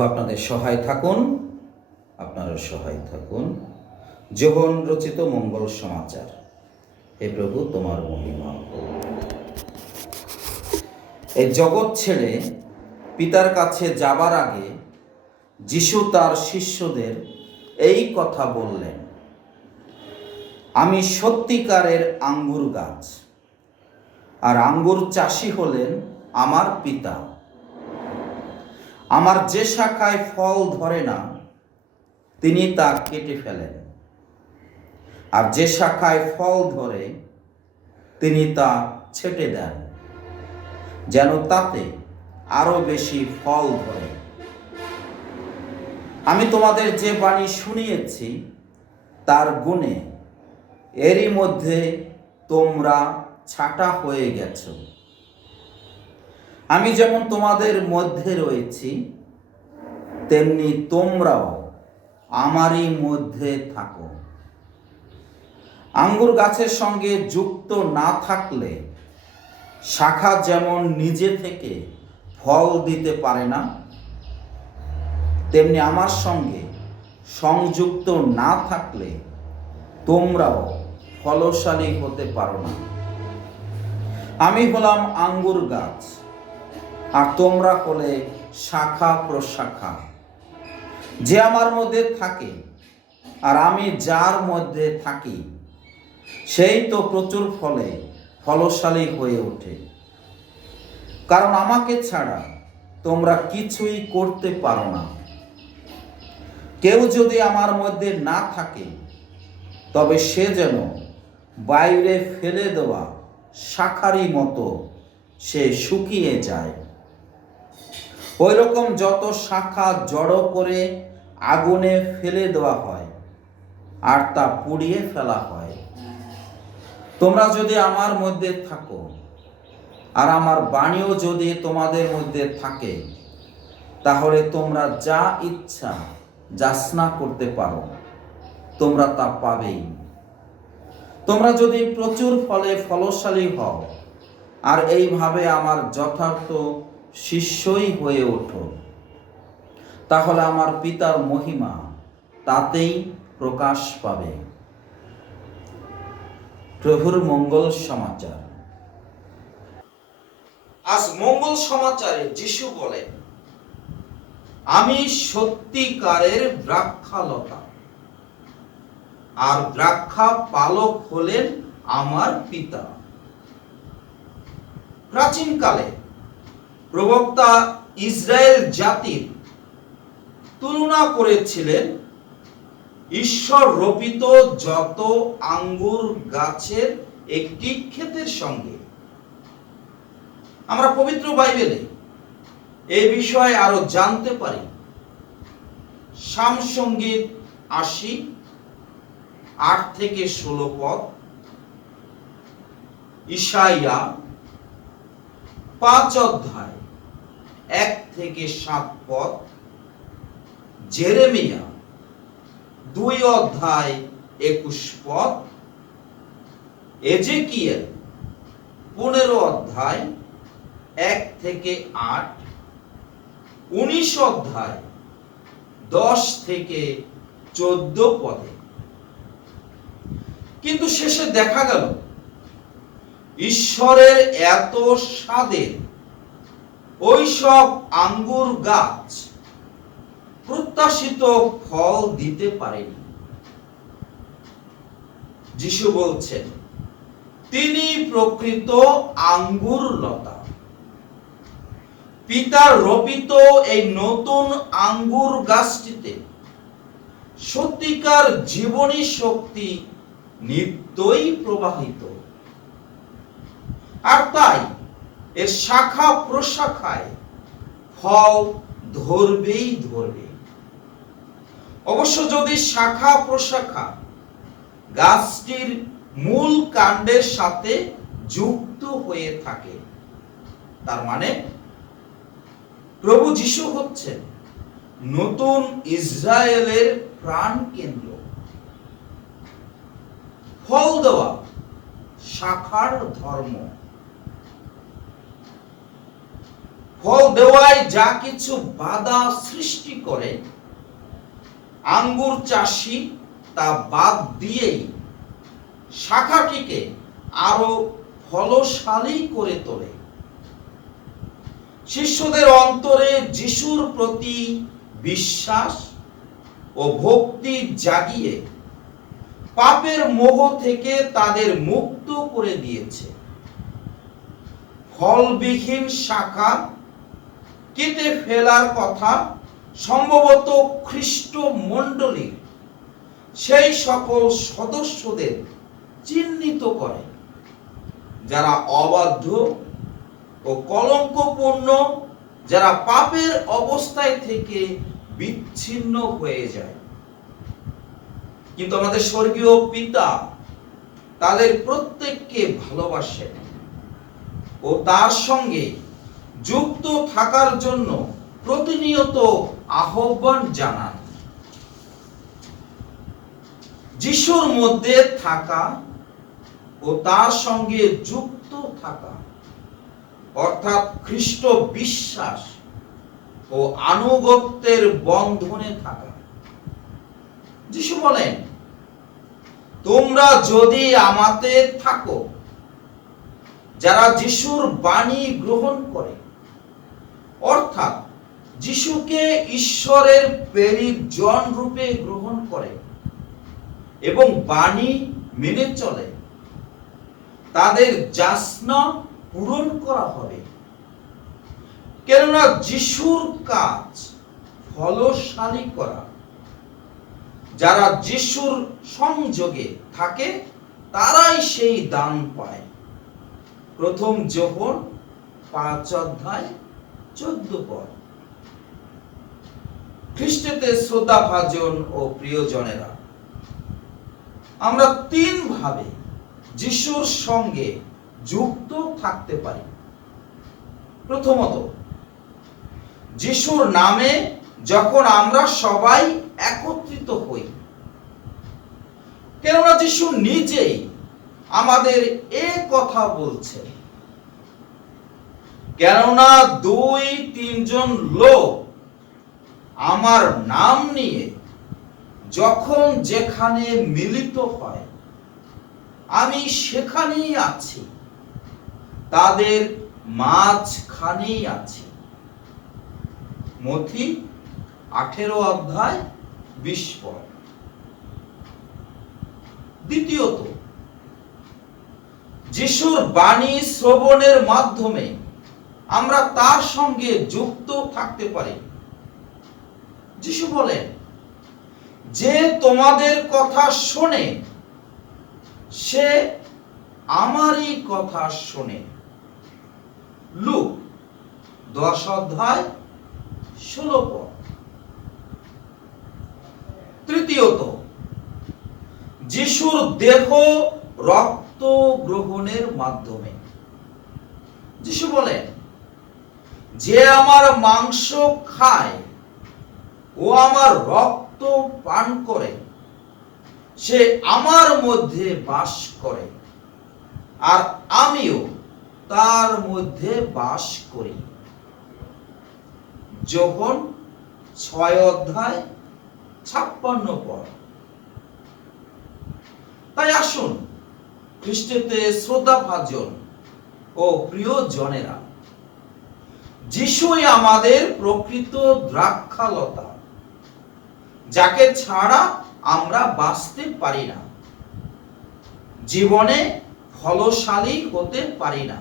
প্রভু আপনাদের সহায় থাকুন আপনারা সহায় থাকুন। যোহন রচিত মঙ্গল সমাচার। হে প্রভু, তোমার মহিমা এই জগৎ ছেড়ে পিতার কাছে যাবার আগে যিশু তার শিষ্যদের এই কথা বললেন, আমি সত্যিকারের আঙ্গুর গাছ, আর আঙ্গুর চাষি হলেন আমার পিতা। আমার যে শাখায় ফল ধরে না, তিনি তা কেটে ফেলেন। আর যে শাখায় ফল ধরে, তিনি তা ছেটে দেন, যেন তাতে আরও বেশি ফল ধরে। আমি তোমাদের যে বাণী শুনিয়েছি, তার গুণে এরই মধ্যে তোমরা ছাটা হয়ে গেছো। আমি যেমন তোমাদের মধ্যে রয়েছি, তেমনি তোমরাও আমারই মধ্যে থাকো। আঙ্গুর গাছের সঙ্গে যুক্ত না থাকলে শাখা যেমন নিজে থেকে ফল দিতে পারে না, তেমনি আমার সঙ্গে সংযুক্ত না থাকলে তোমরাও ফলশালী হতে পারো না। আমি হলাম আঙ্গুর গাছ। আর তোমরা হলে শাখা প্রশাখা। যে আমার মধ্যে থাকে আর আমি যার মধ্যে থাকি, সেই তো প্রচুর ফলে ফলশালী হয়ে ওঠে। কারণ আমাকে ছাড়া তোমরা কিছুই করতে পারো না। কেউ যদি আমার মধ্যে না থাকে, তবে সে যেন বাইরে ফেলে দেওয়া শাখারি মতো সে শুকিয়ে যায়। ওই রকম যত শাখা জড়ো করে আগুনে ফেলে দেওয়া হয় আর তা পুড়িয়ে ফেলা হয়। তোমরা যদি আমার মধ্যে থাকো আর আমার বাণীও যদি তোমাদের মধ্যে থাকে, তাহলে তোমরা যা ইচ্ছা যাচনা করতে পারো, তোমরা তা পাবেই। তোমরা যদি প্রচুর ফলে ফলশালী হও, আর এইভাবে আমার যথার্থ শিষ্যই হয়ে ওঠো। তাহলে আমার পিতার মহিমা তাতেই প্রকাশ পাবে। প্রভুর মঙ্গল সমাচার। আজ মঙ্গল সমাচারে যিশু বলেন, আমি সত্যিকারের দ্রাক্ষালতা। আর দ্রাক্ষা পালক হলেন আমার পিতা। প্রাচীনকালে প্রবক্তা ইসরায়েল জাতির তুলনা করেছিলেন ঈশ্বর রোপিত যত আঙ্গুর গাছের একটি ক্ষেতের সঙ্গে। আমরা পবিত্র বাইবেলে এই বিষয়ে আরও জানতে পারি। সামসঙ্গীত আশি, আট থেকে ষোলো পদ। ইসাইয়া পাঁচ অধ্যায়। এক থেকে সাত পদ। জেরেমিয়া দুই অধ্যায় একুশ পদ। এজেকিয়েল পনেরো অধ্যায় এক থেকে আট। উনিশ অধ্যায় দশ থেকে চোদ্দ পদে। কিন্তু শেষে দেখা গেল, ঈশ্বরের এত স্বাদের ওই সব আঙ্গুর গাছ প্রত্যাশিত ফল দিতে পারেনি। যিশু বলছেন, তিনি প্রকৃত আঙ্গুর লতা। পিতার রোপিত এই নতুন আঙ্গুর গাছটিতে সত্যিকার জীবনী শক্তি নিত্যই প্রবাহিত। আর তাই এর শাখা প্রশাখায় ফল ধরবেই ধরবে। অবশ্য যদি শাখা প্রশাখা গাছটির মূল কাণ্ডের সাথে যুক্ত হয়ে থাকে, তার মানে প্রভু যিশু হচ্ছেন নতুন ইসরায়েলের প্রাণ কেন্দ্র ফল দেওয়া শাখার ধর্ম। ফল দেওয়ায় যা কিছু বাধা সৃষ্টি করে, আঙ্গুর চাষি তা বাদ দিয়েই শাখাটিকে আরও ফলশালী করে তোলে। শিষ্যদের অন্তরে যিশুর প্রতি বিশ্বাস ও ভক্তি জাগিয়ে পাপের মোহ থেকে তাদের মুক্ত করে দিয়েছে। ফলবিহীন শাখা কেটে ফেলার কথা সম্ভবত খ্রিস্ট মণ্ডলীর সেই সকল সদস্যদের চিহ্নিত করে। যারা অবাধ্য ও কলঙ্কপূর্ণ, যারা পাপের অবস্থায় থেকে বিচ্ছিন্ন হয়ে যায়। কিন্তু আমাদের স্বর্গীয় পিতা তাদের প্রত্যেককে ভালোবাসেন ও তার সঙ্গে যুক্ত থাকার জন্য প্রতিনিয়ত আহ্বান জানান। যিশুর মধ্যে থাকা ও তার সঙ্গে যুক্ত থাকা, অর্থাৎ খ্রিস্ট বিশ্বাস ও আনুগত্যের বন্ধনে থাকা। যিশু বলেন, তোমরা যদি আমাতে থাকো, যারা যিশুর বাণী গ্রহণ করে অর্থাৎ যিশুকে ঈশ্বরের প্রেরিত জন রূপে গ্রহণ করে এবং বাণী মেনে চলে, তাদের যাচনা পূরণ করা হবে। কেননা যিশুর কাজ ফলশালী করা। যারা যিশুর সংযোগে থাকে, তারাই সেই দান পায়। প্রথম যোহন পাঁচ অধ্যায় চোদ্দ পদ। খ্রিস্টেতে শ্রদ্ধা ভাজন ও প্রিয়জনেরা, আমরা তিন ভাবে যিশুর সঙ্গে যুক্ত থাকতে পারি। প্রথমত, যিশুর নামে যখন আমরা সবাই একত্রিত হই, কেননা যিশু নিজেই আমাদের এ কথা বলছেন। কেননা দুই তিনজন লোক আমার নাম নিয়ে যখন যেখানে মিলিত হয়, আমি সেখানেই আছি। তাদের মাঝখানেই আছি। মথি আঠেরো অধ্যায় বিশ দ্বিতীয়ত, যিশুর বাণী শ্রবণের মাধ্যমে আমরা তার সঙ্গে যুক্ত থাকতে পারি। যিশু বলেন, যে তোমাদের কথা শোনে, সে আমারই কথা শোনে। লুক, দশ অধ্যায় ষোলো পদ। তৃতীয়ত, যিশুর দেহ রক্ত গ্রহণের মাধ্যমে। যিশু বলেন যে আমার মাংস খায়, ও আমার রক্ত পান করে, সে আমার মধ্যে বাস করে, আর আমিও তার মধ্যে বাস করি। যখন ছয় অধ্যায় ছাপ্পান্ন পর তাই আসুন, খ্রিস্টেতে শ্রোতা ভাজন ও প্রিয় জনেরা যিশুই আমাদের প্রকৃত দ্রাক্ষালতা, যাকে ছাড়া আমরা বাঁচতে পারি না, জীবনে ফলশালী হতে পারি না।